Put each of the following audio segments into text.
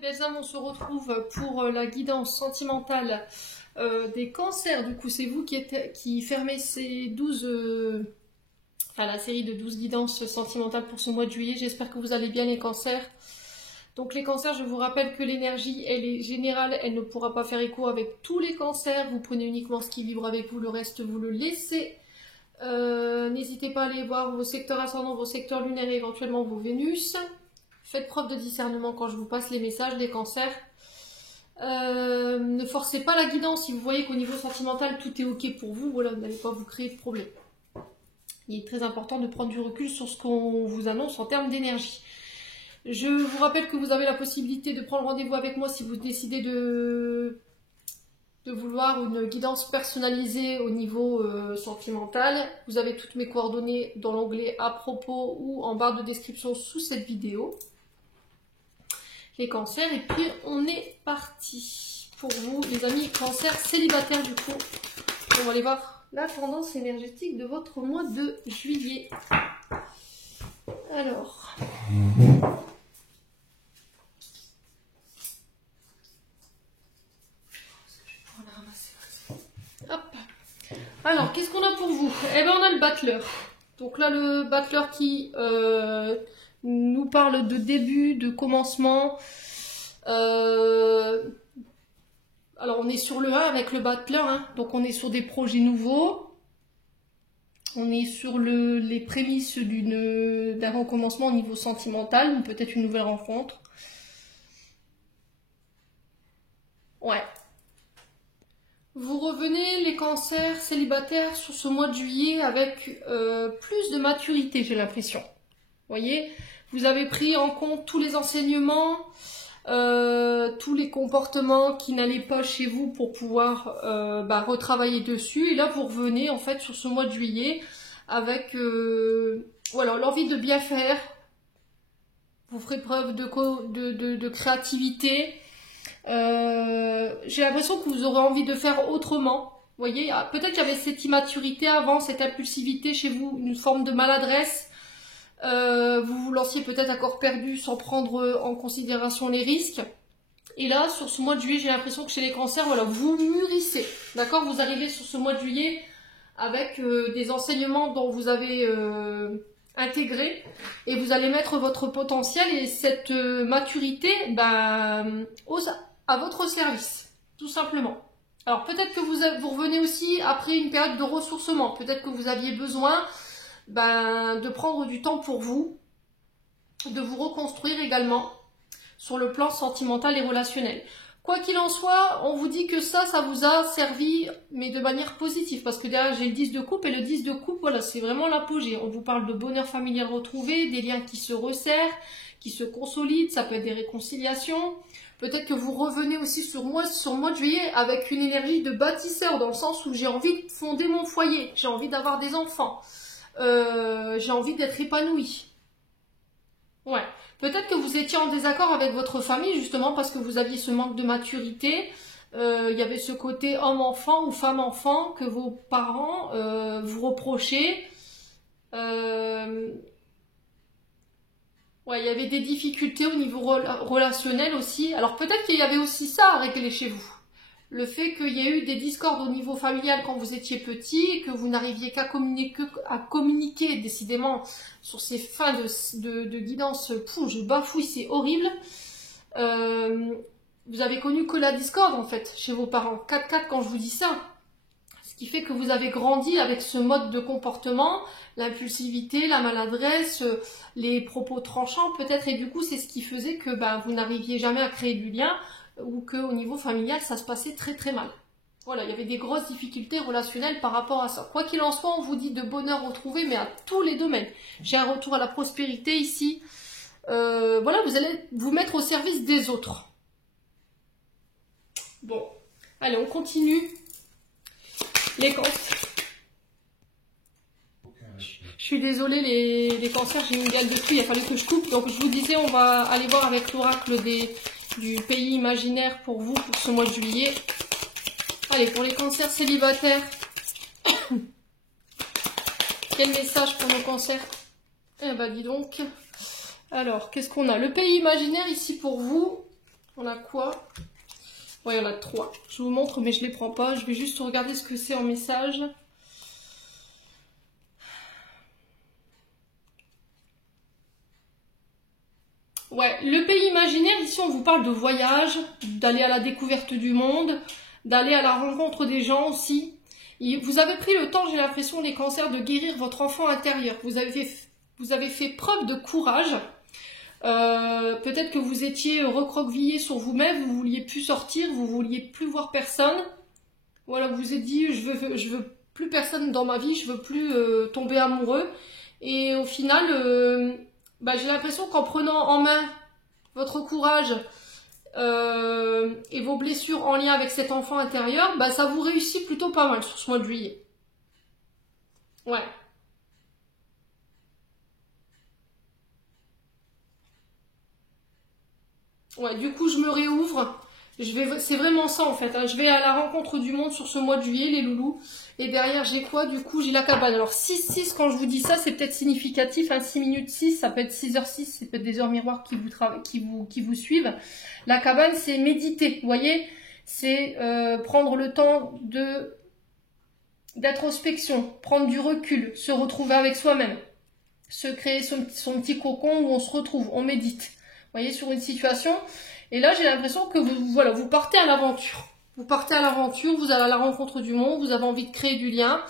Belles âmes, on se retrouve pour la guidance sentimentale des cancers. Du coup, c'est vous qui fermez ces 12, la série de 12 guidances sentimentales pour ce mois de juillet. J'espère que vous allez bien les cancers. Donc les cancers, je vous rappelle que l'énergie, elle est générale, elle ne pourra pas faire écho avec tous les cancers. Vous prenez uniquement ce qui vibre avec vous, le reste vous le laissez. N'hésitez pas à aller voir vos secteurs ascendants, vos secteurs lunaires et éventuellement vos Vénus. Faites preuve de discernement quand je vous passe les messages des cancers. Ne forcez pas la guidance si vous voyez qu'au niveau sentimental tout est ok pour vous. Voilà, vous n'allez pas vous créer de problème. Il est très important de prendre du recul sur ce qu'on vous annonce en termes d'énergie. Je vous rappelle que vous avez la possibilité de prendre rendez-vous avec moi si vous décidez de vouloir une guidance personnalisée au niveau sentimental. Vous avez toutes mes coordonnées dans l'onglet à propos ou en barre de description sous cette vidéo. Les cancers, et puis on est parti pour vous les amis cancers célibataires. Du coup on va aller voir la tendance énergétique de votre mois de juillet. Alors hop. Alors qu'est-ce qu'on a pour vous? Eh bien on a le battleur. Donc là le battleur qui nous parle de début, de commencement. Alors on est sur le 1 avec le battleur, hein. Donc on est sur des projets nouveaux. On est sur les prémices d'un recommencement au niveau sentimental, ou peut-être une nouvelle rencontre. Ouais. Vous revenez les cancers célibataires sur ce mois de juillet avec plus de maturité, j'ai l'impression. Voyez, vous avez pris en compte tous les enseignements, tous les comportements qui n'allaient pas chez vous pour pouvoir retravailler dessus. Et là, vous revenez en fait sur ce mois de juillet avec voilà, l'envie de bien faire. Vous ferez preuve de créativité. J'ai l'impression que vous aurez envie de faire autrement. Vous voyez, peut-être qu'il y avait cette immaturité avant, cette impulsivité chez vous, une forme de maladresse. Vous vous lanciez peut-être à corps perdu sans prendre en considération les risques. Et là, sur ce mois de juillet, j'ai l'impression que chez les cancers, voilà, vous mûrissez. D'accord? Vous arrivez sur ce mois de juillet avec des enseignements dont vous avez intégré. Et vous allez mettre votre potentiel et cette maturité à votre service. Tout simplement. Alors peut-être que vous revenez aussi après une période de ressourcement. Peut-être que vous aviez besoin de prendre du temps pour vous, de vous reconstruire également sur le plan sentimental et relationnel. Quoi qu'il en soit, on vous dit que ça vous a servi, mais de manière positive, parce que derrière j'ai le 10 de coupe, et le 10 de coupe, voilà, c'est vraiment l'apogée. On vous parle de bonheur familial retrouvé, des liens qui se resserrent, qui se consolident, ça peut être des réconciliations. Peut-être que vous revenez aussi sur moi de juillet avec une énergie de bâtisseur, dans le sens où j'ai envie de fonder mon foyer, j'ai envie d'avoir des enfants. J'ai envie d'être épanouie. Ouais. Peut-être que vous étiez en désaccord avec votre famille, justement, parce que vous aviez ce manque de maturité. Il y avait ce côté homme-enfant ou femme-enfant que vos parents vous reprochaient. Ouais, il y avait des difficultés au niveau relationnel aussi. Alors peut-être qu'il y avait aussi ça à régler chez vous. Le fait qu'il y ait eu des discordes au niveau familial quand vous étiez petit, que vous n'arriviez qu'à communiquer décidément sur ces fins de guidance. Je bafouille, c'est horrible. Vous avez connu que la discorde en fait chez vos parents. 4-4 quand je vous dis ça. Ce qui fait que vous avez grandi avec ce mode de comportement, l'impulsivité, la maladresse, les propos tranchants peut-être. Et du coup c'est ce qui faisait que vous n'arriviez jamais à créer du lien, ou qu'au niveau familial, ça se passait très très mal. Voilà, il y avait des grosses difficultés relationnelles par rapport à ça. Quoi qu'il en soit, on vous dit de bonheur retrouvé, mais à tous les domaines. J'ai un retour à la prospérité ici. Voilà, vous allez vous mettre au service des autres. Bon, allez, on continue. Les cancers. Je suis désolée, les cancers, j'ai une gale de tout, il a fallu que je coupe. Donc je vous disais, on va aller voir avec l'oracle du pays imaginaire pour vous, pour ce mois de juillet. Allez, pour les cancers célibataires, quel message pour nos cancers? Eh ben dis donc. Alors, qu'est-ce qu'on a? Le pays imaginaire ici pour vous. Ouais, il y en a 3. Je vous montre, mais je les prends pas. Je vais juste regarder ce que c'est en message. Ouais, le pays imaginaire, ici on vous parle de voyage, d'aller à la découverte du monde, d'aller à la rencontre des gens aussi. Vous avez pris le temps, j'ai l'impression, les cancers, de guérir votre enfant intérieur. Vous avez fait preuve de courage. Peut-être que vous étiez recroquevillé sur vous-même, vous vouliez plus sortir, vous vouliez plus voir personne. Voilà, vous vous êtes dit, je veux plus personne dans ma vie, je veux plus tomber amoureux. Et au final, j'ai l'impression qu'en prenant en main votre courage et vos blessures en lien avec cet enfant intérieur, ça vous réussit plutôt pas mal sur ce mois de juillet. Ouais. Ouais, du coup, je me réouvre. C'est vraiment ça en fait. Hein. Je vais à la rencontre du monde sur ce mois de juillet, les loulous. Et derrière, j'ai quoi? Du coup, j'ai la cabane. Alors, 6-6, quand je vous dis ça, c'est peut-être significatif. Hein. 6 minutes 6, ça peut être 6h6, c'est peut-être des heures miroirs qui vous suivent. La cabane, c'est méditer. Vous voyez, c'est prendre le temps d'introspection, prendre du recul, se retrouver avec soi-même, se créer son petit cocon où on se retrouve, on médite. Vous voyez, sur une situation. Et là, j'ai l'impression que vous partez à l'aventure. Vous partez à l'aventure, vous allez à la rencontre du monde, vous avez envie de créer du lien.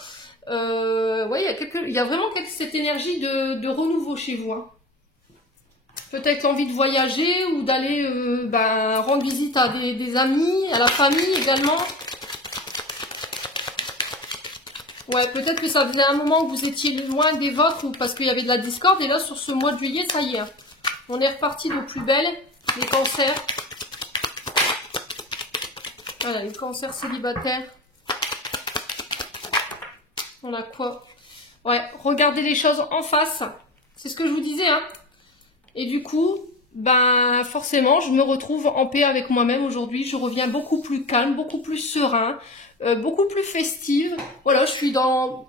Ouais, il y a vraiment cette énergie de renouveau chez vous. Hein. Peut-être l'envie de voyager ou d'aller rendre visite à des amis, à la famille également. Ouais, peut-être que ça faisait un moment que vous étiez loin des vôtres ou parce qu'il y avait de la discorde. Et là, sur ce mois de juillet, ça y est. Hein. On est reparti de plus belle. Les cancers. Voilà, les cancers célibataires. On a quoi? Ouais, regardez les choses en face. C'est ce que je vous disais, hein. Et du coup, forcément, je me retrouve en paix avec moi-même aujourd'hui. Je reviens beaucoup plus calme, beaucoup plus serein, beaucoup plus festive. Voilà, je suis dans...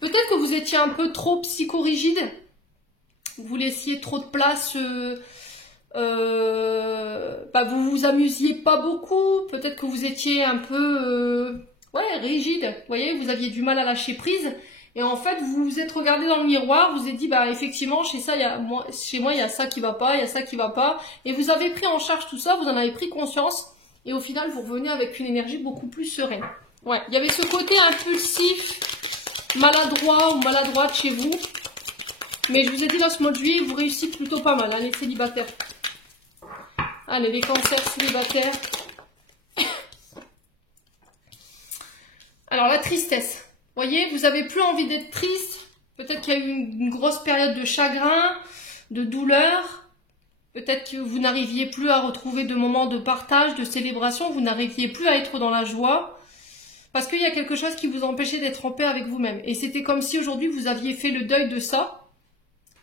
Peut-être que vous étiez un peu trop psychorigide. Vous laissiez trop de place... vous vous amusiez pas beaucoup, peut-être que vous étiez un peu rigide, vous voyez, vous aviez du mal à lâcher prise et en fait vous vous êtes regardé dans le miroir, vous vous êtes dit effectivement chez moi il y a ça qui va pas, il y a ça qui va pas et vous avez pris en charge tout ça, vous en avez pris conscience et au final vous revenez avec une énergie beaucoup plus sereine. Ouais, il y avait ce côté impulsif, maladroit ou maladroite chez vous, mais je vous ai dit là ce mois de juillet vous réussissez plutôt pas mal, hein, les célibataires. Allez, les cancers célibataires. Alors, la tristesse. Vous voyez, vous n'avez plus envie d'être triste. Peut-être qu'il y a eu une grosse période de chagrin, de douleur. Peut-être que vous n'arriviez plus à retrouver de moments de partage, de célébration. Vous n'arriviez plus à être dans la joie. Parce qu'il y a quelque chose qui vous empêchait d'être en paix avec vous-même. Et c'était comme si aujourd'hui, vous aviez fait le deuil de ça.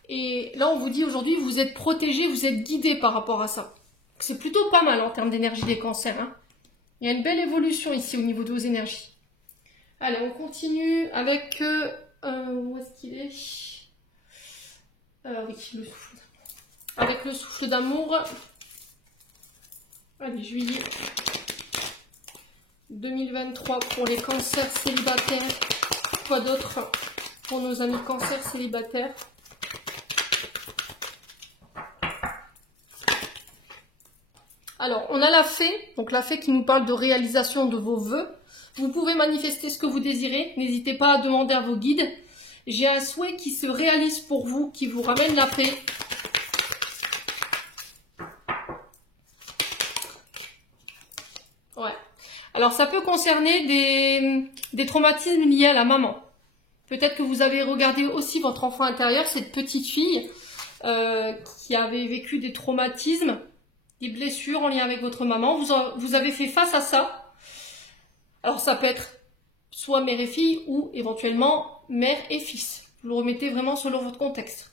Et là, on vous dit aujourd'hui, vous êtes protégé, vous êtes guidé par rapport à ça. C'est plutôt pas mal en termes d'énergie des cancers. Hein. Il y a une belle évolution ici au niveau de vos énergies. Allez, on continue avec... où est-ce qu'il est, oui, le souffle. Avec le souffle d'amour. Allez, juillet 2023 pour les cancers célibataires. Quoi d'autre pour nos amis cancers célibataires? Alors, on a la fée, donc la fée qui nous parle de réalisation de vos vœux. Vous pouvez manifester ce que vous désirez, n'hésitez pas à demander à vos guides. J'ai un souhait qui se réalise pour vous, qui vous ramène la paix. Ouais. Alors, ça peut concerner des traumatismes liés à la maman. Peut-être que vous avez regardé aussi votre enfant intérieur, cette petite fille qui avait vécu des traumatismes, des blessures en lien avec votre maman. Vous avez fait face à ça. Alors ça peut être soit mère et fille ou éventuellement mère et fils. Vous le remettez vraiment selon votre contexte.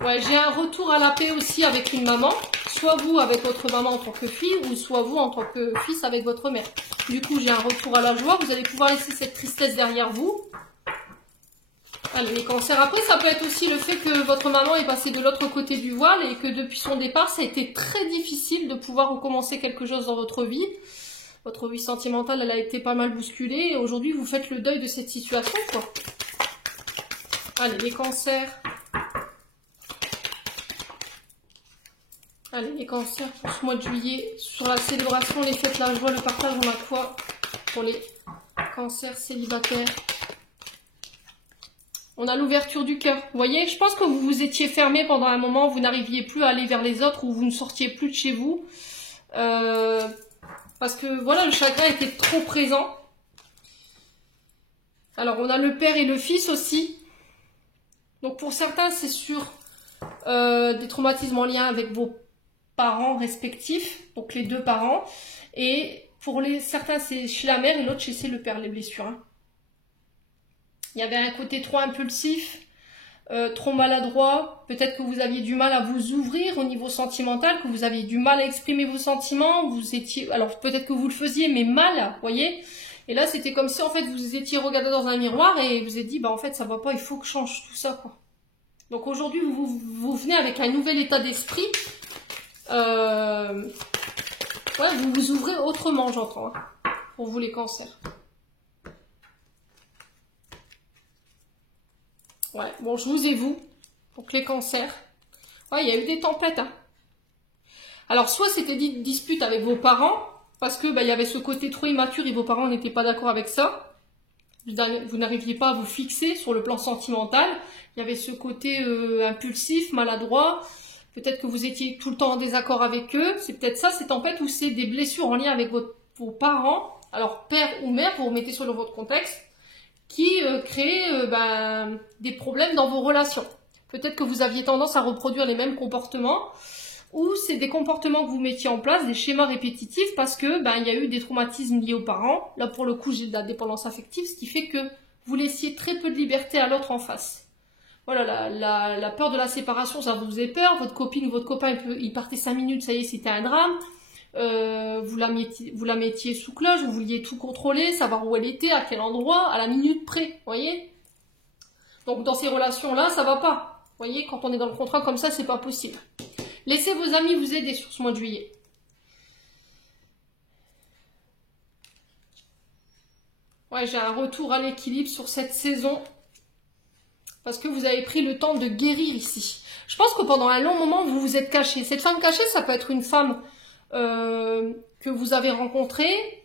Ouais, j'ai un retour à la paix aussi avec une maman. Soit vous avec votre maman en tant que fille ou soit vous en tant que fils avec votre mère. Du coup, j'ai un retour à la joie. Vous allez pouvoir laisser cette tristesse derrière vous. Allez, les cancers. Après, ça peut être aussi le fait que votre maman est passée de l'autre côté du voile et que depuis son départ, ça a été très difficile de pouvoir recommencer quelque chose dans votre vie. Votre vie sentimentale, elle a été pas mal bousculée et aujourd'hui, vous faites le deuil de cette situation, quoi. Allez, les cancers. Allez, les cancers pour ce mois de juillet. Sur la célébration, les fêtes, la joie, le partage, on a quoi pour les cancers célibataires? On a l'ouverture du cœur. Vous voyez, je pense que vous vous étiez fermé pendant un moment, vous n'arriviez plus à aller vers les autres ou vous ne sortiez plus de chez vous. Parce que voilà, le chagrin était trop présent. Alors, on a le père et le fils aussi. Donc, pour certains, c'est sur des traumatismes en lien avec vos parents respectifs, donc les deux parents. Et pour certains, c'est chez la mère et l'autre, c'est le père, les blessures. Hein. Il y avait un côté trop impulsif, trop maladroit. Peut-être que vous aviez du mal à vous ouvrir au niveau sentimental, que vous aviez du mal à exprimer vos sentiments. Vous étiez, alors peut-être que vous le faisiez, mais mal, vous voyez. Et là, c'était comme si en fait vous étiez regardé dans un miroir et vous êtes dit, bah en fait ça va pas, il faut que je change tout ça, quoi. Donc aujourd'hui, vous venez avec un nouvel état d'esprit. Ouais, vous vous ouvrez autrement, j'entends, hein, pour vous les cancers. Ouais, bon, je vous ai vous, donc les cancers. Ouais, il y a eu des tempêtes. Hein. Alors, soit c'était des disputes avec vos parents, parce que bah, il y avait ce côté trop immature et vos parents n'étaient pas d'accord avec ça. Vous n'arriviez pas à vous fixer sur le plan sentimental. Il y avait ce côté impulsif, maladroit. Peut-être que vous étiez tout le temps en désaccord avec eux. C'est peut-être ça, ces tempêtes, ou c'est des blessures en lien avec vos parents. Alors, père ou mère, vous remettez sur votre contexte, qui créent des problèmes dans vos relations. Peut-être que vous aviez tendance à reproduire les mêmes comportements, ou c'est des comportements que vous mettiez en place, des schémas répétitifs, parce que il y a eu des traumatismes liés aux parents. Là, pour le coup, j'ai de la dépendance affective, ce qui fait que vous laissiez très peu de liberté à l'autre en face. Voilà, la peur de la séparation, ça vous faisait peur. Votre copine ou votre copain, il partait 5 minutes, ça y est, c'était un drame. Vous la mettiez sous cloche, vous vouliez tout contrôler, savoir où elle était, à quel endroit, à la minute près, voyez. Donc dans ces relations-là, ça va pas. Voyez, quand on est dans le contrat comme ça, c'est pas possible. Laissez vos amis vous aider sur ce mois de juillet. Ouais, j'ai un retour à l'équilibre sur cette saison. Parce que vous avez pris le temps de guérir ici. Je pense que pendant un long moment, vous vous êtes caché. Cette femme cachée, ça peut être une femme que vous avez rencontrée,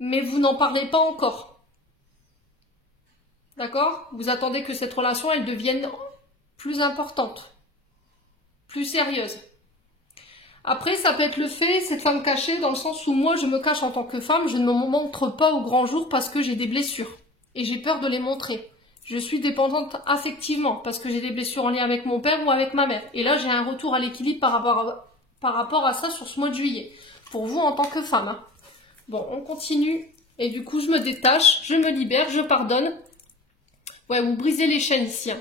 mais vous n'en parlez pas encore. D'accord? Vous attendez que cette relation, elle devienne plus importante, plus sérieuse. Après, ça peut être le fait, cette femme cachée, dans le sens où moi, je me cache en tant que femme, je ne me montre pas au grand jour parce que j'ai des blessures. Et j'ai peur de les montrer. Je suis dépendante affectivement parce que j'ai des blessures en lien avec mon père ou avec ma mère. Et là, j'ai un retour à l'équilibre par rapport à ça sur ce mois de juillet. Pour vous en tant que femme. Hein. Bon, on continue. Et du coup, je me détache, je me libère, je pardonne. Ouais, vous brisez les chaînes ici. Hein.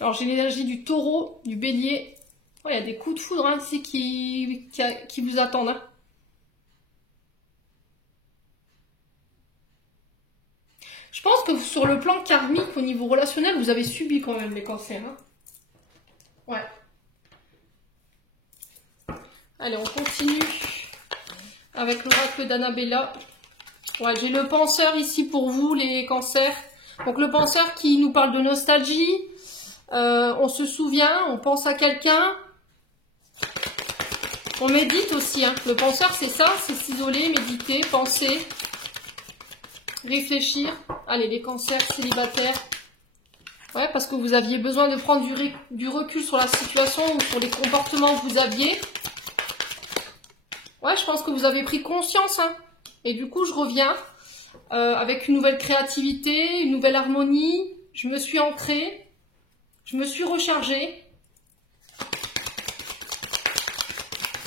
Alors, j'ai l'énergie du taureau, du bélier. Ouais, il y a des coups de foudre hein, ici qui vous attendent. Hein. Je pense que sur le plan karmique, au niveau relationnel, vous avez subi quand même les cancers. Hein. Ouais. Allez, on continue avec l'oracle d'Annabella. Ouais, j'ai le penseur ici pour vous, les cancers. Donc le penseur qui nous parle de nostalgie. On se souvient, on pense à quelqu'un. On médite aussi. Hein. Le penseur, c'est ça, c'est s'isoler, méditer, penser. Réfléchir. Allez, les cancers célibataires. Ouais, parce que vous aviez besoin de prendre du recul sur la situation ou sur les comportements que vous aviez. Ouais, je pense que vous avez pris conscience. Hein. Et du coup, je reviens avec une nouvelle créativité, une nouvelle harmonie. Je me suis ancrée. Je me suis rechargée.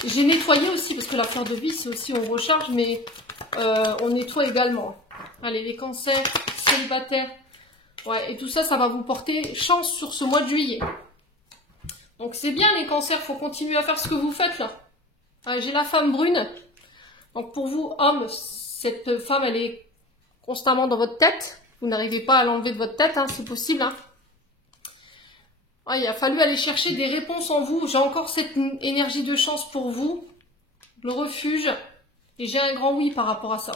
J'ai nettoyé aussi, parce que la fleur de vie, c'est aussi on recharge, mais on nettoie également. Allez, les cancers célibataires. Ouais, et tout ça, ça va vous porter chance sur ce mois de juillet. Donc c'est bien les cancers, faut continuer à faire ce que vous faites là. J'ai la femme brune. Donc pour vous, hommes, cette femme, elle est constamment dans votre tête. Vous n'arrivez pas à l'enlever de votre tête, hein, c'est possible. Hein. Ouais, il a fallu aller chercher des réponses en vous. J'ai encore cette énergie de chance pour vous. Le refuge. Et j'ai un grand oui par rapport à ça.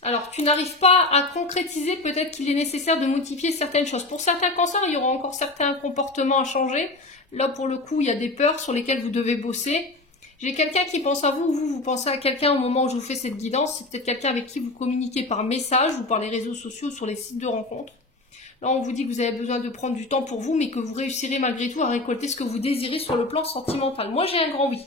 Alors, tu n'arrives pas à concrétiser, peut-être qu'il est nécessaire de modifier certaines choses. Pour certains cancers, il y aura encore certains comportements à changer. Là, pour le coup, il y a des peurs sur lesquelles vous devez bosser. J'ai quelqu'un qui pense à vous, vous pensez à quelqu'un au moment où je vous fais cette guidance. C'est peut-être quelqu'un avec qui vous communiquez par message ou par les réseaux sociaux, sur les sites de rencontres. Là, on vous dit que vous avez besoin de prendre du temps pour vous, mais que vous réussirez malgré tout à récolter ce que vous désirez sur le plan sentimental. Moi, j'ai un grand oui.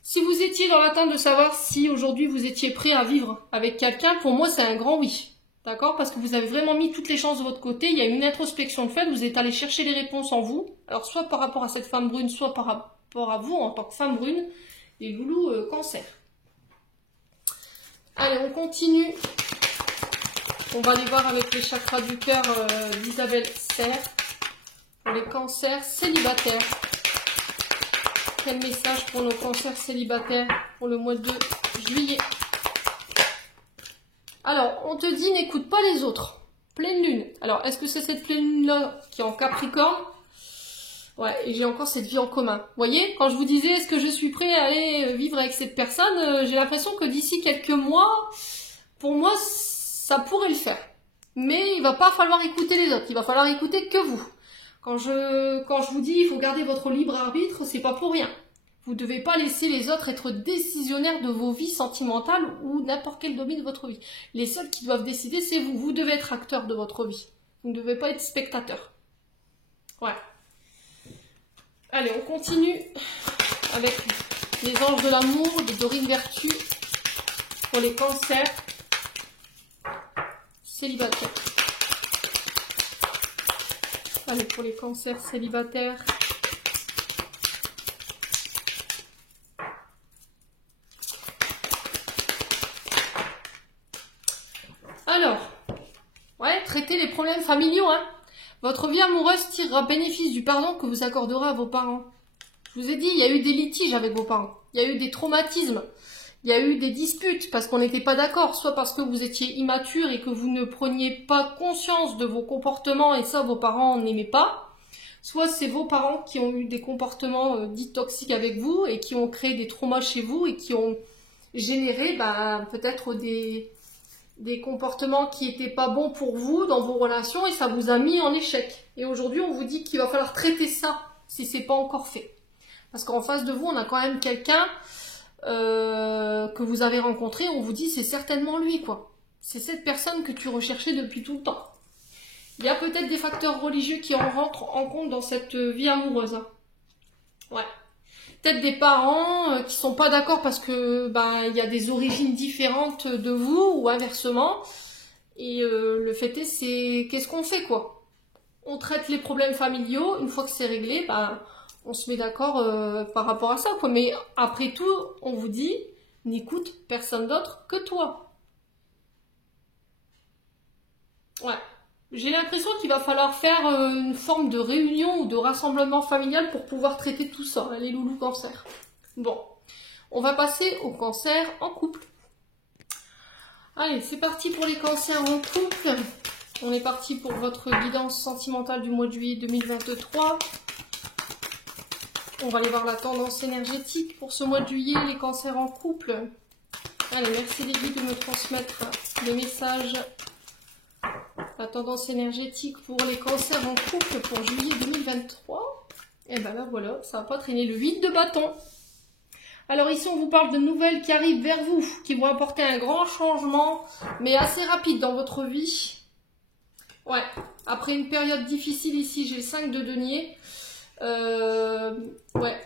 Si vous étiez dans l'attente de savoir si aujourd'hui vous étiez prêt à vivre avec quelqu'un, pour moi c'est un grand oui. D'accord? Parce que vous avez vraiment mis toutes les chances de votre côté, il y a une introspection de fait, vous êtes allé chercher les réponses en vous. Alors soit par rapport à cette femme brune, soit par rapport à vous en tant que femme brune, les loulous cancer. Allez, on continue. On va aller voir avec les chakras du cœur d'Isabelle Serre pour les cancers célibataires. Quel message pour nos cancers célibataires pour le mois de juillet? Alors, on te dit n'écoute pas les autres. Pleine lune. Alors, est-ce que c'est cette pleine lune-là qui est en Capricorne? Ouais, et j'ai encore cette vie en commun. Vous voyez, quand je vous disais est-ce que je suis prêt à aller vivre avec cette personne, j'ai l'impression que d'ici quelques mois, pour moi, ça pourrait le faire. Mais il va pas falloir écouter les autres, il va falloir écouter que vous. Quand je vous dis il faut garder votre libre arbitre, c'est pas pour rien. Vous ne devez pas laisser les autres être décisionnaires de vos vies sentimentales ou n'importe quel domaine de votre vie. Les seuls qui doivent décider, c'est vous. Vous devez être acteur de votre vie. Vous ne devez pas être spectateur. Ouais. Allez, on continue avec les anges de l'amour de Dorine Vertu pour les cancers célibataires. Allez, pour les cancers célibataires. Alors, ouais, traitez les problèmes familiaux, hein. Votre vie amoureuse tirera bénéfice du pardon que vous accorderez à vos parents. Je vous ai dit, il y a eu des litiges avec vos parents. Il y a eu des traumatismes. Il y a eu des disputes parce qu'on n'était pas d'accord, soit parce que vous étiez immature et que vous ne preniez pas conscience de vos comportements et ça, vos parents n'aimaient pas. Soit c'est vos parents qui ont eu des comportements dits toxiques avec vous et qui ont créé des traumas chez vous et qui ont généré peut-être des comportements qui n'étaient pas bons pour vous dans vos relations et ça vous a mis en échec. Et aujourd'hui, on vous dit qu'il va falloir traiter ça si c'est pas encore fait. Parce qu'en face de vous, on a quand même quelqu'un que vous avez rencontré, on vous dit c'est certainement lui, quoi. C'est cette personne que tu recherchais depuis tout le temps. Il y a peut-être des facteurs religieux qui rentrent en compte dans cette vie amoureuse. Hein. Ouais. Peut-être des parents qui sont pas d'accord parce que il y a des origines différentes de vous ou inversement. Et le fait est, c'est qu'est-ce qu'on fait, quoi. On traite les problèmes familiaux, une fois que c'est réglé, on se met d'accord par rapport à ça, quoi. Mais après tout, on vous dit, n'écoute personne d'autre que toi. Ouais. J'ai l'impression qu'il va falloir faire une forme de réunion ou de rassemblement familial pour pouvoir traiter tout ça, les loulous cancer. Bon, on va passer au cancer en couple. Allez, c'est parti pour les cancers en couple. On est parti pour votre guidance sentimentale du mois de juillet 2023. On va aller voir la tendance énergétique pour ce mois de juillet, les cancers en couple. Allez, merci les guides de me transmettre les messages. La tendance énergétique pour les cancers en couple pour juillet 2023. Et ben là voilà, ça va pas traîner. Le 8 de bâton. Alors ici on vous parle de nouvelles qui arrivent vers vous, qui vont apporter un grand changement, mais assez rapide dans votre vie. Ouais, après une période difficile ici, j'ai le 5 de denier. Ouais.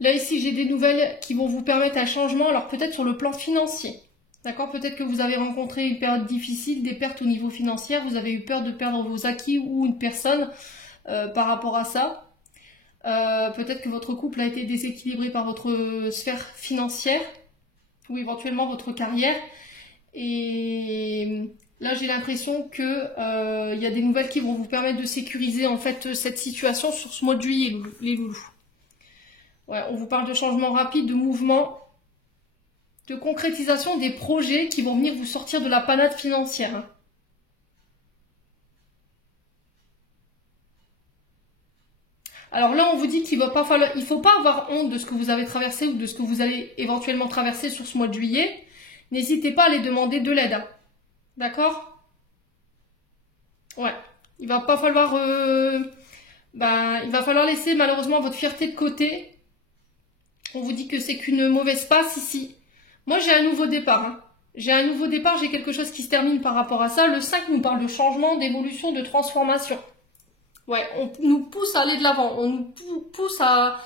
Là ici j'ai des nouvelles qui vont vous permettre un changement, alors peut-être sur le plan financier. D'accord, peut-être que vous avez rencontré une période difficile, des pertes au niveau financier, vous avez eu peur de perdre vos acquis ou une personne par rapport à ça. Peut-être que votre couple a été déséquilibré par votre sphère financière ou éventuellement votre carrière. Et là, j'ai l'impression que y a des nouvelles qui vont vous permettre de sécuriser en fait cette situation sur ce mois de juillet, les loulous. Ouais, on vous parle de changement rapide, de mouvement. de concrétisation des projets qui vont venir vous sortir de la panade financière. Hein. Alors là, on vous dit qu'il va pas falloir, il faut pas avoir honte de ce que vous avez traversé ou de ce que vous allez éventuellement traverser sur ce mois de juillet. N'hésitez pas à aller demander de l'aide. Hein. D'accord? Ouais. Il va pas falloir, il va falloir laisser malheureusement votre fierté de côté. On vous dit que c'est qu'une mauvaise passe ici. Moi, j'ai un nouveau départ. Hein. J'ai un nouveau départ, j'ai quelque chose qui se termine par rapport à ça. Le 5 nous parle de changement, d'évolution, de transformation. Ouais, on nous pousse à aller de l'avant, on nous pousse à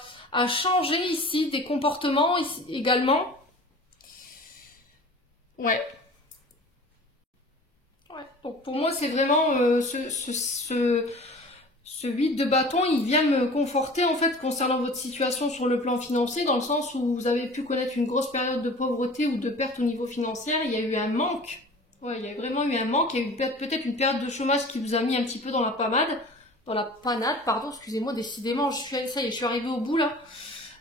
changer ici des comportements ici, également. Ouais. Ouais. Donc pour moi, c'est vraiment ce 8 de bâton, il vient me conforter en fait concernant votre situation sur le plan financier, dans le sens où vous avez pu connaître une grosse période de pauvreté ou de perte au niveau financier. Il y a eu un manque. Ouais, il y a vraiment eu un manque. Il y a eu peut-être une période de chômage qui vous a mis un petit peu dans la panade. Dans la panade, pardon, excusez-moi, décidément, ça y est, je suis arrivée au bout là.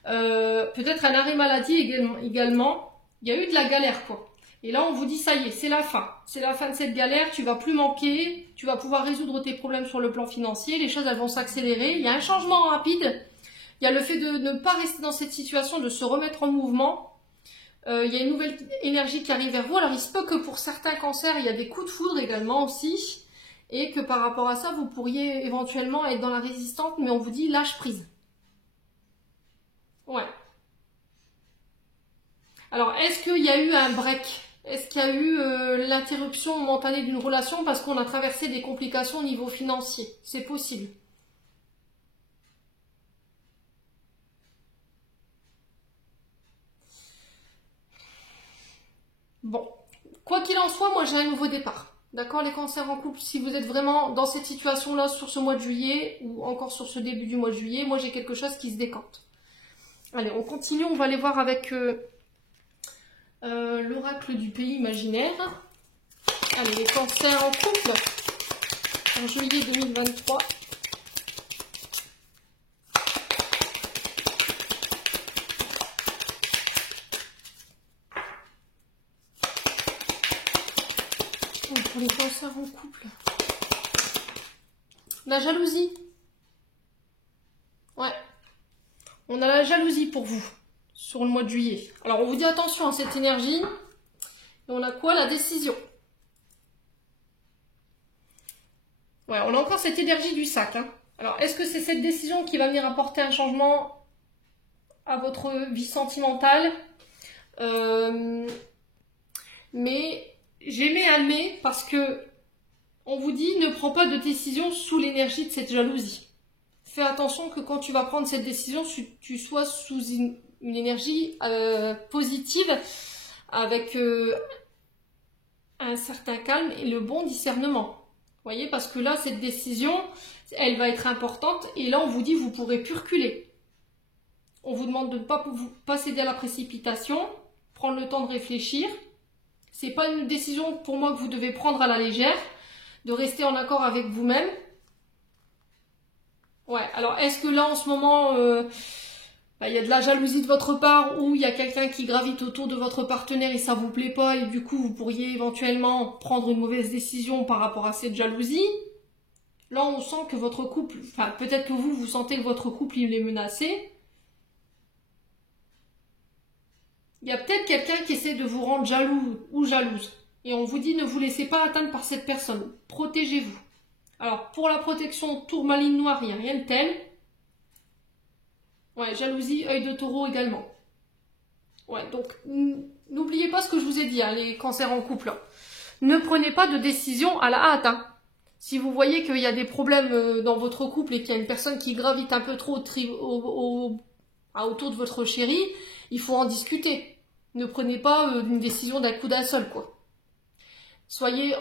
Peut-être un arrêt maladie également. Il y a eu de la galère, quoi. Et là, on vous dit, ça y est, c'est la fin. C'est la fin de cette galère, tu vas plus manquer, tu vas pouvoir résoudre tes problèmes sur le plan financier, les choses, elles vont s'accélérer. Il y a un changement rapide. Il y a le fait de ne pas rester dans cette situation, de se remettre en mouvement. Il y a une nouvelle énergie qui arrive vers vous. Alors, il se peut que pour certains cancers, il y a des coups de foudre également aussi. Et que par rapport à ça, vous pourriez éventuellement être dans la résistance, mais on vous dit lâche prise. Ouais. Alors, est-ce qu'il y a eu un break? Est-ce qu'il y a eu l'interruption momentanée d'une relation parce qu'on a traversé des complications au niveau financier? C'est possible. Bon. Quoi qu'il en soit, moi j'ai un nouveau départ. D'accord, les cancers en couple, si vous êtes vraiment dans cette situation-là sur ce mois de juillet ou encore sur ce début du mois de juillet, moi j'ai quelque chose qui se décante. Allez, on continue, on va aller voir avec l'oracle du pays imaginaire. Allez, les cancers en couple en juillet 2023. Pour les cancers en couple. La jalousie. Ouais. On a la jalousie pour vous sur le mois de juillet. Alors on vous dit attention à cette énergie. Et on a quoi? La décision. Ouais, on a encore cette énergie du sac. Hein. Alors est-ce que c'est cette décision qui va venir apporter un changement à votre vie sentimentale? Mais j'aimais un mais parce que on vous dit ne prends pas de décision sous l'énergie de cette jalousie. Fais attention que quand tu vas prendre cette décision, tu sois sous une énergie positive avec un certain calme et le bon discernement. Vous voyez, parce que là, cette décision, elle va être importante et là, on vous dit vous pourrez plus reculer. On vous demande de ne pas céder à la précipitation, prendre le temps de réfléchir. C'est pas une décision pour moi que vous devez prendre à la légère, de rester en accord avec vous-même. Ouais, alors est-ce que là en ce moment, il y a de la jalousie de votre part ou il y a quelqu'un qui gravite autour de votre partenaire et ça vous plaît pas et du coup vous pourriez éventuellement prendre une mauvaise décision par rapport à cette jalousie? Là on sent que votre couple, peut-être que vous sentez que votre couple il est menacé. Il y a peut-être quelqu'un qui essaie de vous rendre jaloux ou jalouse. Et on vous dit ne vous laissez pas atteindre par cette personne. Protégez-vous. Alors, pour la protection, tourmaline noire, il n'y a rien de tel. Ouais, jalousie, œil de taureau également. Ouais, donc, n'oubliez pas ce que je vous ai dit, hein, les cancers en couple. Ne prenez pas de décision à la hâte. Hein. Si vous voyez qu'il y a des problèmes dans votre couple et qu'il y a une personne qui gravite un peu trop autour de votre chéri, il faut en discuter. Ne prenez pas une décision d'un coup d'un seul, quoi. Soyez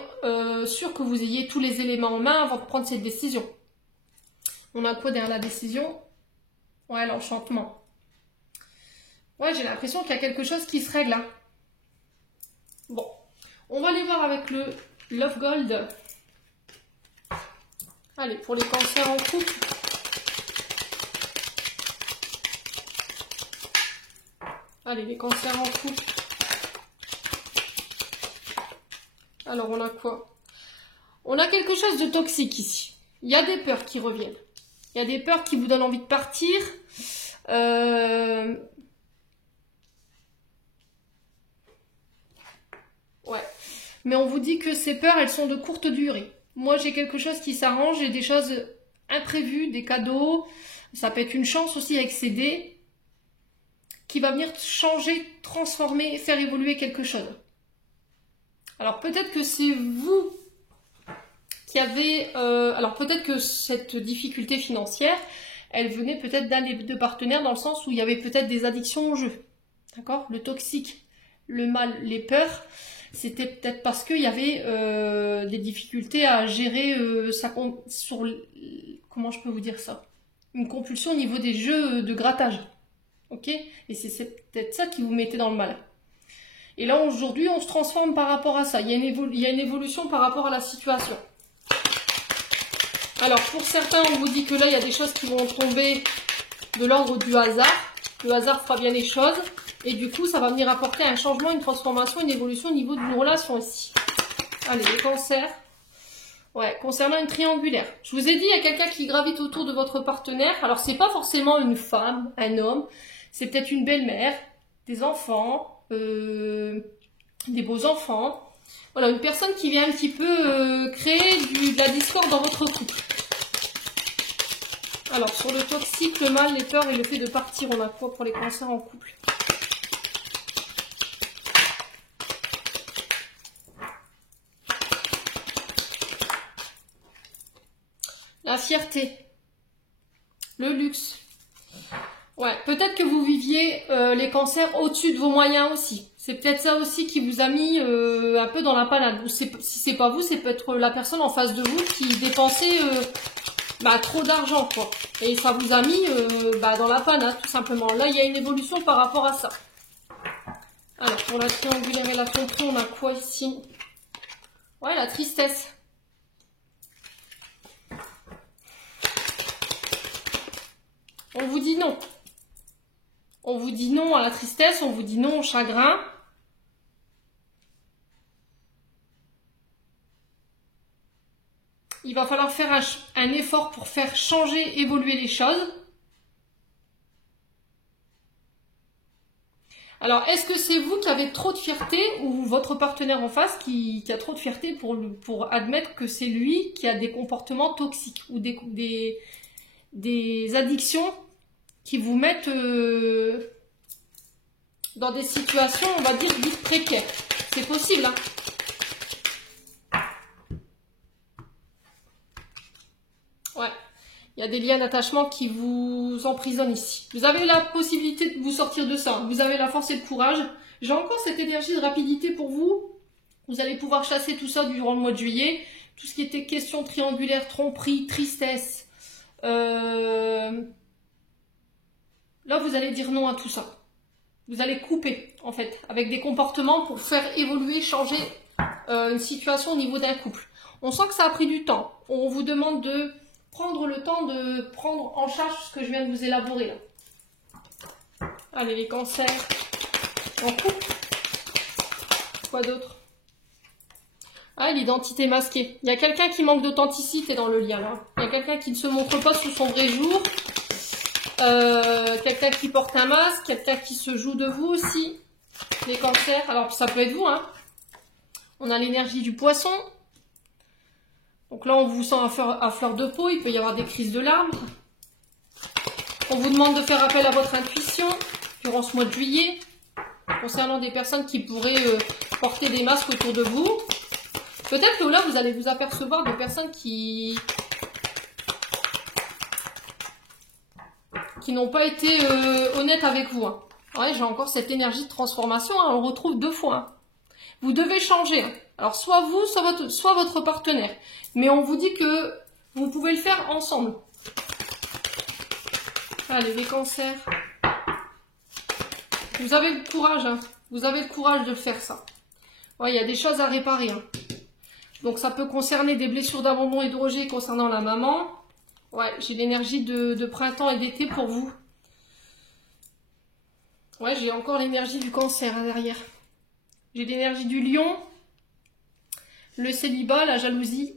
sûr que vous ayez tous les éléments en main avant de prendre cette décision. On a quoi derrière la décision? Ouais, l'enchantement. Ouais, j'ai l'impression qu'il y a quelque chose qui se règle là. Bon, on va aller voir avec le Love Gold. Allez, pour les cancers en couple. Allez, les cancers en couple Alors, on a quoi? On a quelque chose de toxique ici. Il y a des peurs qui reviennent. Il y a des peurs qui vous donnent envie de partir. Ouais. Mais on vous dit que ces peurs, elles sont de courte durée. Moi, j'ai quelque chose qui s'arrange, j'ai des choses imprévues, des cadeaux. Ça peut être une chance aussi avec ces dés qui va venir changer, transformer, faire évoluer quelque chose. Alors peut-être que c'est vous qui avez... alors peut-être que cette difficulté financière, elle venait peut-être d'un des deux partenaires dans le sens où il y avait peut-être des addictions au jeu. D'accord? Le toxique, le mal, les peurs, c'était peut-être parce qu'il y avait des difficultés à gérer sur... Comment je peux vous dire ça? Une compulsion au niveau des jeux de grattage. Ok? Et c'est peut-être ça qui vous mettait dans le mal. Et là, aujourd'hui, on se transforme par rapport à ça. Il y a une évolution par rapport à la situation. Alors, pour certains, on vous dit que là, il y a des choses qui vont tomber de l'ordre du hasard. Le hasard fera bien les choses. Et du coup, ça va venir apporter un changement, une transformation, une évolution au niveau d'une relation ici. Allez, les cancers. Ouais, concernant une triangulaire. Je vous ai dit, il y a quelqu'un qui gravite autour de votre partenaire. Alors, c'est pas forcément une femme, un homme. C'est peut-être une belle-mère, des enfants, des beaux enfants. Voilà, une personne qui vient un petit peu créer de la discorde dans votre couple. Alors, sur le toxique, le mal, les peurs et le fait de partir, on a quoi pour les cancers en couple? La fierté, le luxe. Ouais, peut-être que vous viviez les cancers au-dessus de vos moyens aussi. C'est peut-être ça aussi qui vous a mis un peu dans la panade. Si c'est pas vous, c'est peut-être la personne en face de vous qui dépensait trop d'argent, quoi. Et ça vous a mis dans la panade, tout simplement. Là, il y a une évolution par rapport à ça. Alors, pour la triangulaire et la tromperie, on a quoi ici? Ouais, la tristesse. On vous dit non. On vous dit non à la tristesse, on vous dit non au chagrin. Il va falloir faire un effort pour faire changer, évoluer les choses. Alors, est-ce que c'est vous qui avez trop de fierté ou votre partenaire en face qui a trop de fierté pour admettre que c'est lui qui a des comportements toxiques ou des addictions qui vous mettent dans des situations, on va dire, dites précaires. C'est possible, hein. Ouais. Il y a des liens d'attachement qui vous emprisonnent ici. Vous avez la possibilité de vous sortir de ça. Vous avez la force et le courage. J'ai encore cette énergie de rapidité pour vous. Vous allez pouvoir chasser tout ça durant le mois de juillet. Tout ce qui était question triangulaire, tromperie, tristesse. Là, vous allez dire non à tout ça. Vous allez couper, en fait, avec des comportements pour faire évoluer, changer une situation au niveau d'un couple. On sent que ça a pris du temps. On vous demande de prendre le temps de prendre en charge ce que je viens de vous élaborer là. Allez, les cancers en couple. Quoi d'autre? Ah, l'identité masquée. Il y a quelqu'un qui manque d'authenticité dans le lien là. Il y a quelqu'un qui ne se montre pas sous son vrai jour. Quelqu'un qui porte un masque, quelqu'un qui se joue de vous aussi, les cancers, alors ça peut être vous, hein. On a l'énergie du poisson, donc là on vous sent à fleur de peau, il peut y avoir des crises de larmes. On vous demande de faire appel à votre intuition durant ce mois de juillet, concernant des personnes qui pourraient porter des masques autour de vous. Peut-être que là vous allez vous apercevoir de personnes qui n'ont pas été honnêtes avec vous. Hein. Ouais, j'ai encore cette énergie de transformation, hein, on le retrouve deux fois. Hein. Vous devez changer. Hein. Alors, soit vous, soit votre partenaire. Mais on vous dit que vous pouvez le faire ensemble. Allez, les cancers. Vous avez le courage. Hein. Vous avez le courage de le faire, ça. Ouais, il y a des choses à réparer. Hein. Donc, ça peut concerner des blessures d'abandon et de rejet concernant la maman. Ouais, j'ai l'énergie de printemps et d'été pour vous. Ouais, j'ai encore l'énergie du cancer hein, derrière. J'ai l'énergie du lion. Le célibat, la jalousie,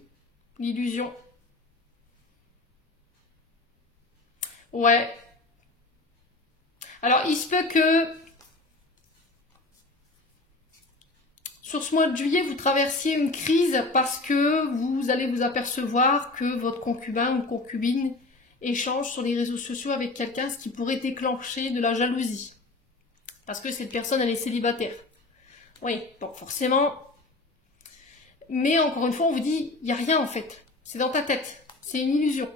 l'illusion. Ouais. Alors, il se peut que sur ce mois de juillet, vous traversiez une crise parce que vous allez vous apercevoir que votre concubin ou concubine échange sur les réseaux sociaux avec quelqu'un, ce qui pourrait déclencher de la jalousie. Parce que cette personne, elle est célibataire. Oui, bon, forcément. Mais encore une fois, on vous dit, il n'y a rien en fait. C'est dans ta tête. C'est une illusion.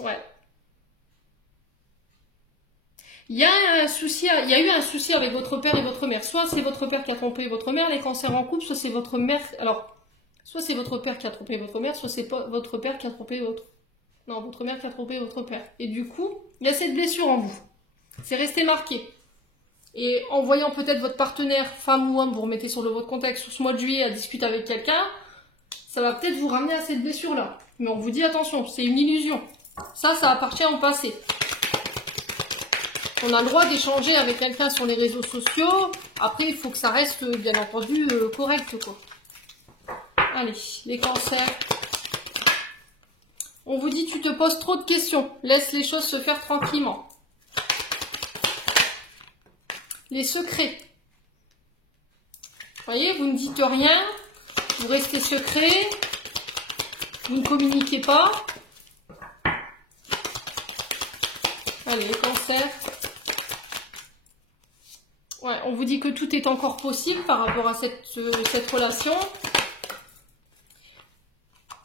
Ouais. Il y a un souci, il y a eu un souci avec votre père et votre mère. Soit c'est votre père qui a trompé votre mère, les cancers en couple, soit c'est votre mère. Alors, soit c'est votre père qui a trompé votre mère, soit c'est pas votre père qui a trompé votre. Non, votre mère qui a trompé votre père. Et du coup, il y a cette blessure en vous. C'est resté marqué. Et en voyant peut-être votre partenaire, femme ou homme, vous remettez sur le votre contexte sur ce mois de juillet à discuter avec quelqu'un, ça va peut-être vous ramener à cette blessure-là. Mais on vous dit attention, c'est une illusion. Ça appartient au passé. On a le droit d'échanger avec quelqu'un sur les réseaux sociaux. Après, il faut que ça reste, bien entendu, correct, quoi. Allez, les cancers. On vous dit, tu te poses trop de questions. Laisse les choses se faire tranquillement. Les secrets. Vous voyez, vous ne dites rien. Vous restez secret. Vous ne communiquez pas. Allez, les cancers. Ouais, on vous dit que tout est encore possible par rapport à cette relation.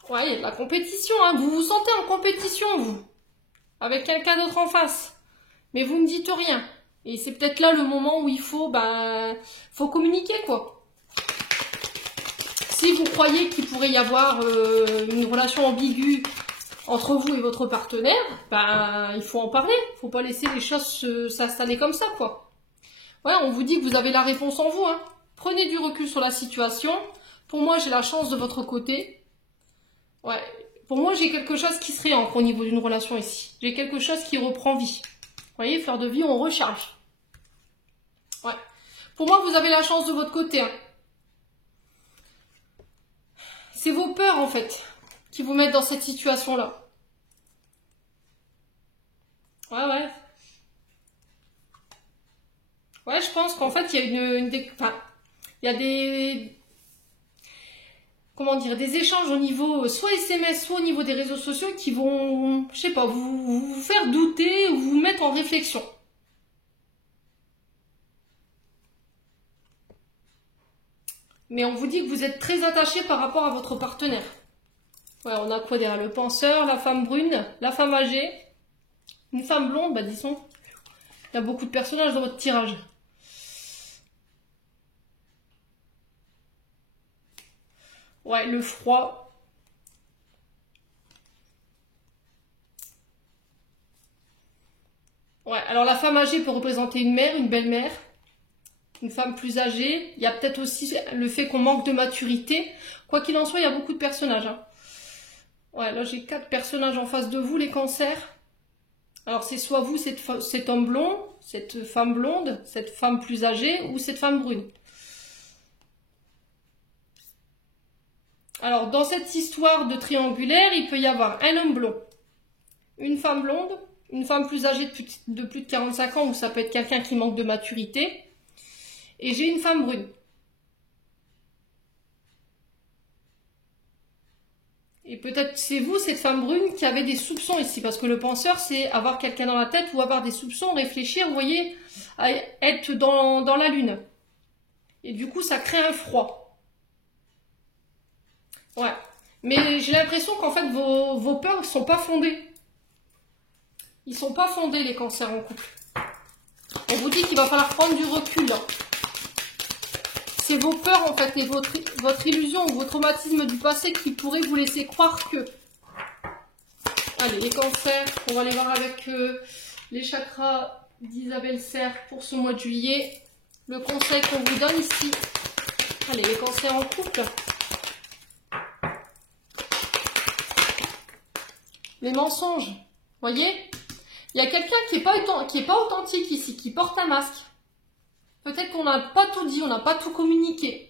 Ouais, la compétition, hein. Vous vous sentez en compétition, vous. Avec quelqu'un d'autre en face. Mais vous ne dites rien. Et c'est peut-être là le moment où il faut, faut communiquer, quoi. Si vous croyez qu'il pourrait y avoir une relation ambiguë entre vous et votre partenaire, il faut en parler. Il ne faut pas laisser les choses s'installer comme ça, quoi. Ouais, on vous dit que vous avez la réponse en vous, hein. Prenez du recul sur la situation. Pour moi, j'ai la chance de votre côté. Ouais. Pour moi, j'ai quelque chose qui se réancre au niveau d'une relation ici. J'ai quelque chose qui reprend vie. Vous voyez, fleur de vie, on recharge. Ouais. Pour moi, vous avez la chance de votre côté, hein. C'est vos peurs, en fait, qui vous mettent dans cette situation-là. Ouais. Ouais, je pense qu'en fait, il y a il y a des échanges au niveau, soit SMS, soit au niveau des réseaux sociaux qui vont, je sais pas, vous faire douter ou vous mettre en réflexion. Mais on vous dit que vous êtes très attaché par rapport à votre partenaire. Ouais, on a quoi derrière? Le penseur, la femme brune, la femme âgée, une femme blonde, disons. Il y a beaucoup de personnages dans votre tirage. Ouais, le froid. Ouais, alors la femme âgée peut représenter une mère, une belle-mère, une femme plus âgée. Il y a peut-être aussi le fait qu'on manque de maturité. Quoi qu'il en soit, il y a beaucoup de personnages, hein. Ouais, là j'ai 4 personnages en face de vous, les cancers. Alors c'est soit vous, cet homme blond, cette femme blonde, cette femme plus âgée ou cette femme brune. Alors dans cette histoire de triangulaire, il peut y avoir un homme blond, une femme blonde, une femme plus âgée de plus de 45 ans, ou ça peut être quelqu'un qui manque de maturité, et j'ai une femme brune. Et peut-être c'est vous, cette femme brune, qui avez des soupçons ici, parce que le penseur, c'est avoir quelqu'un dans la tête ou avoir des soupçons, réfléchir, vous voyez, à être dans la lune. Et du coup, ça crée un froid. Ouais. Mais j'ai l'impression qu'en fait, vos peurs ne sont pas fondées. Ils ne sont pas fondés, les cancers en couple. On vous dit qu'il va falloir prendre du recul, là. C'est vos peurs, en fait, et votre illusion ou vos traumatismes du passé qui pourraient vous laisser croire que... Allez, les cancers, on va aller voir avec les chakras d'Isabelle Serre pour ce mois de juillet. Le conseil qu'on vous donne ici. Allez, les cancers en couple. Les mensonges, voyez, il y a quelqu'un qui est pas authentique ici, qui porte un masque. Peut-être qu'on n'a pas tout dit, on n'a pas tout communiqué.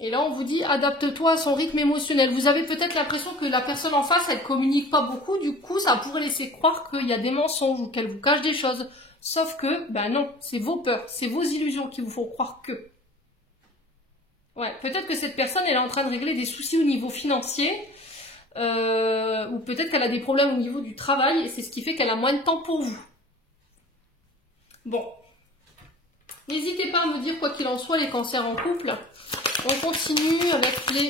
Et là, on vous dit, adapte-toi à son rythme émotionnel. Vous avez peut-être l'impression que la personne en face, elle communique pas beaucoup. Du coup, ça pourrait laisser croire qu'il y a des mensonges ou qu'elle vous cache des choses. Sauf que, ben non, c'est vos peurs, c'est vos illusions qui vous font croire que. Ouais, peut-être que cette personne, elle est en train de régler des soucis au niveau financier. Ou peut-être qu'elle a des problèmes au niveau du travail. Et c'est ce qui fait qu'elle a moins de temps pour vous. Bon. N'hésitez pas à me dire, quoi qu'il en soit, les cancers en couple. On continue avec les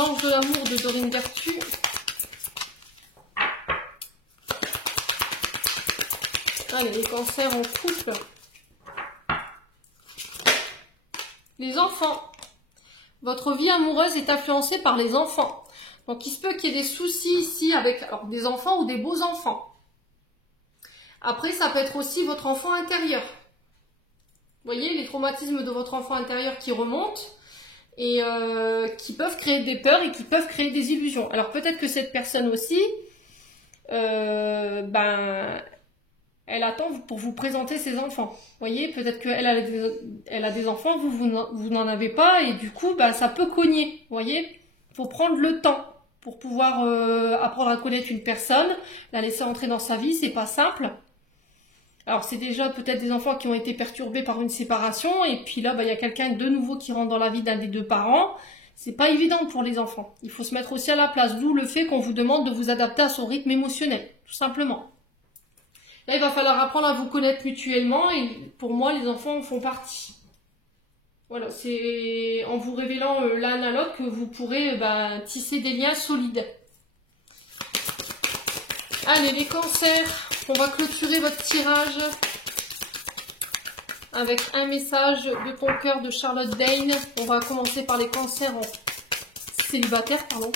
anges de l'amour de Dorine Vertu. Allez, les cancers en couple. Les enfants. Votre vie amoureuse est influencée par les enfants. Donc il se peut qu'il y ait des soucis ici avec des enfants ou des beaux enfants. Après, ça peut être aussi votre enfant intérieur. Vous voyez, les traumatismes de votre enfant intérieur qui remontent. Et qui peuvent créer des peurs et qui peuvent créer des illusions. Alors peut-être que cette personne aussi, elle attend pour vous présenter ses enfants. Vous voyez, peut-être qu'elle a des enfants, vous n'en avez pas, et du coup, ça peut cogner. Vous voyez, il faut prendre le temps pour pouvoir apprendre à connaître une personne, la laisser entrer dans sa vie, c'est pas simple. Alors c'est déjà peut-être des enfants qui ont été perturbés par une séparation et puis là il y a quelqu'un de nouveau qui rentre dans la vie d'un des deux parents. C'est pas évident pour les enfants. Il faut se mettre aussi à la place, d'où le fait qu'on vous demande de vous adapter à son rythme émotionnel, tout simplement. Là il va falloir apprendre à vous connaître mutuellement et pour moi les enfants en font partie. Voilà, c'est en vous révélant l'un à l'autre que vous pourrez tisser des liens solides. Allez les cancers. On va clôturer votre tirage avec un message de ton cœur de Charlotte Dane. On va commencer par les cancers célibataires, pardon.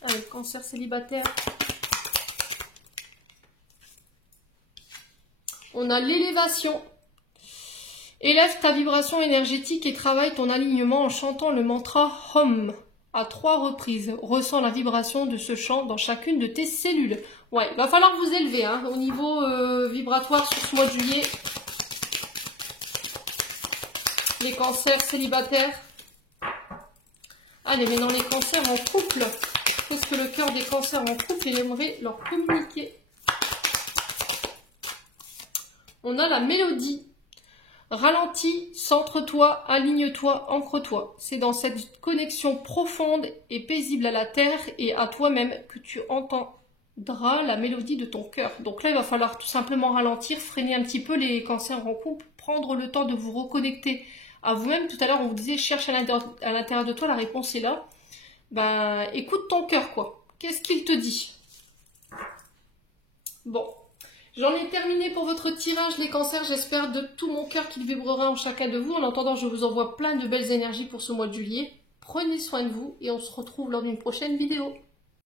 Allez, cancer célibataire. On a l'élévation. Élève ta vibration énergétique et travaille ton alignement en chantant le mantra Hum à 3 reprises. Ressens la vibration de ce chant dans chacune de tes cellules. Ouais, va falloir vous élever au niveau vibratoire sur ce mois de juillet. Les cancers célibataires. Allez, maintenant les cancers en couple. Qu'est-ce que le cœur des cancers en couple, il aimerait leur communiquer? On a la mélodie. Ralentis, centre-toi, aligne-toi, ancre-toi. C'est dans cette connexion profonde et paisible à la terre et à toi-même que tu entendras la mélodie de ton cœur. Donc là, il va falloir tout simplement ralentir, freiner un petit peu les cancers en couple, prendre le temps de vous reconnecter à vous-même. Tout à l'heure, on vous disait, cherche à l'intérieur de toi, la réponse est là. Écoute ton cœur, quoi. Qu'est-ce qu'il te dit? Bon. J'en ai terminé pour votre tirage, les cancers. J'espère de tout mon cœur qu'il vibrera en chacun de vous. En attendant, je vous envoie plein de belles énergies pour ce mois de juillet. Prenez soin de vous et on se retrouve lors d'une prochaine vidéo.